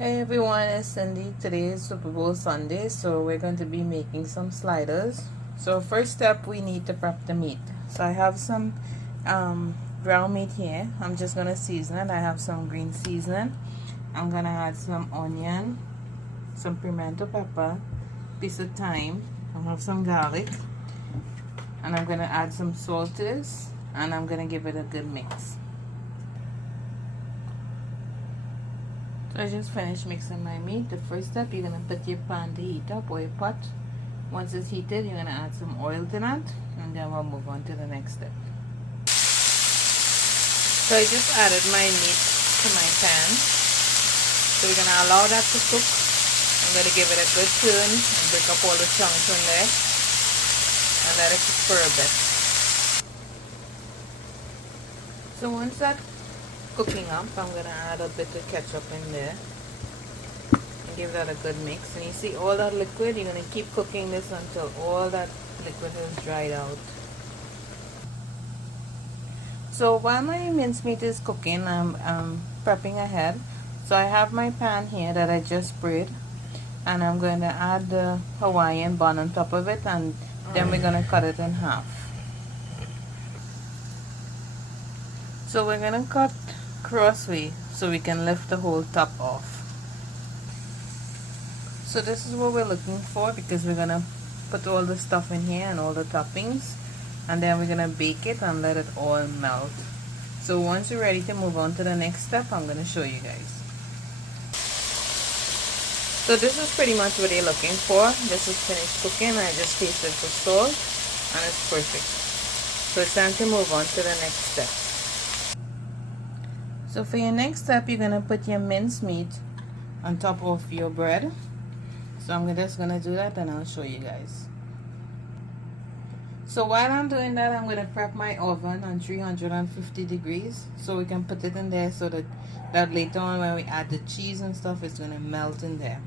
Hey everyone, it's Cindy. Today is Super Bowl Sunday, so we're going to be making some sliders. So first step, we need to prep the meat. So I have some ground meat here. I'm just going to season it. I have some green seasoning. I'm going to add some onion, some pimento pepper, piece of thyme. I have some garlic. And I'm going to add some salt to this. And I'm going to give it a good mix. So I just finished mixing my meat. The first step, you're going to put your pan to heat up, or your pot. Once it's heated, you're going to add some oil to that, and then we'll move on to the next step. So I just added my meat to my pan. So we're going to allow that to cook. I'm going to give it a good turn and break up all the chunks in there and let it cook for a bit. So once that cooking up, I'm going to add a bit of ketchup in there and give that a good mix. And you see all that liquid, you're going to keep cooking this until all that liquid is dried out. So while my mincemeat is cooking, I'm prepping ahead. So I have my pan here that I just sprayed, and I'm going to add the Hawaiian bun on top of it, and then we're going to cut it in half. So we're going to cut crossway so we can lift the whole top off. So this is what we're looking for, because we're gonna put all the stuff in here and all the toppings, and then we're gonna bake it and let it all melt. So once you're ready to move on to the next step, I'm gonna show you guys. So this is pretty much what you're looking for. This is finished cooking. I just tasted the salt and it's perfect. So it's time to move on to the next step. So for your next step, you're going to put your minced meat on top of your bread. So I'm just going to do that and I'll show you guys. So while I'm doing that, I'm going to prep my oven on 350 degrees so we can put it in there so that later on when we add the cheese and stuff, it's going to melt in there.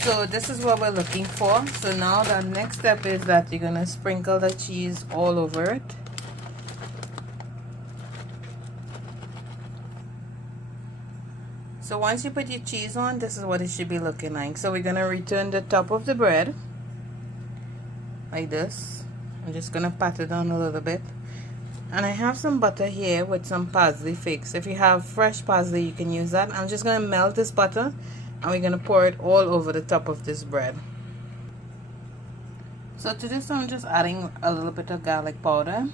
So this is what we're looking for. So now the next step is that you're going to sprinkle the cheese all over it. So once you put your cheese on, this is what it should be looking like. So we're going to return the top of the bread like this. I'm just going to pat it down a little bit. And I have some butter here with some parsley flakes. If you have fresh parsley, you can use that. I'm just going to melt this butter and we're going to pour it all over the top of this bread. So to this, I'm just adding a little bit of garlic powder.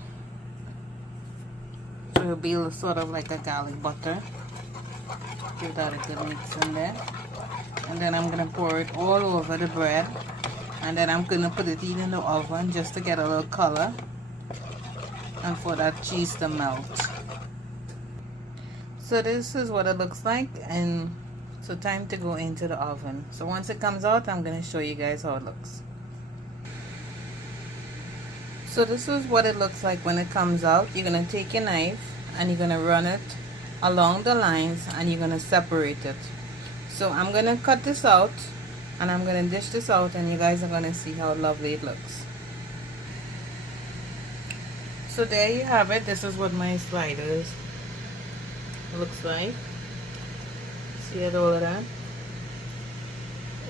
So it'll be sort of like a garlic butter. Give that a good mix in there, and then I'm gonna pour it all over the bread, and then I'm gonna put it in the oven just to get a little color and for that cheese to melt. So this is what it looks like, and so time to go into the oven. So once it comes out, I'm gonna show you guys how it looks. So this is what it looks like when it comes out. You're gonna take your knife and you're gonna run it along the lines and you're going to separate it. So I'm going to cut this out and I'm going to dish this out, and you guys are going to see how lovely it looks. So there you have it. This is what my sliders looks like. See it, all of that,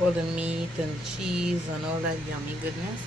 all the meat and cheese and all that yummy goodness.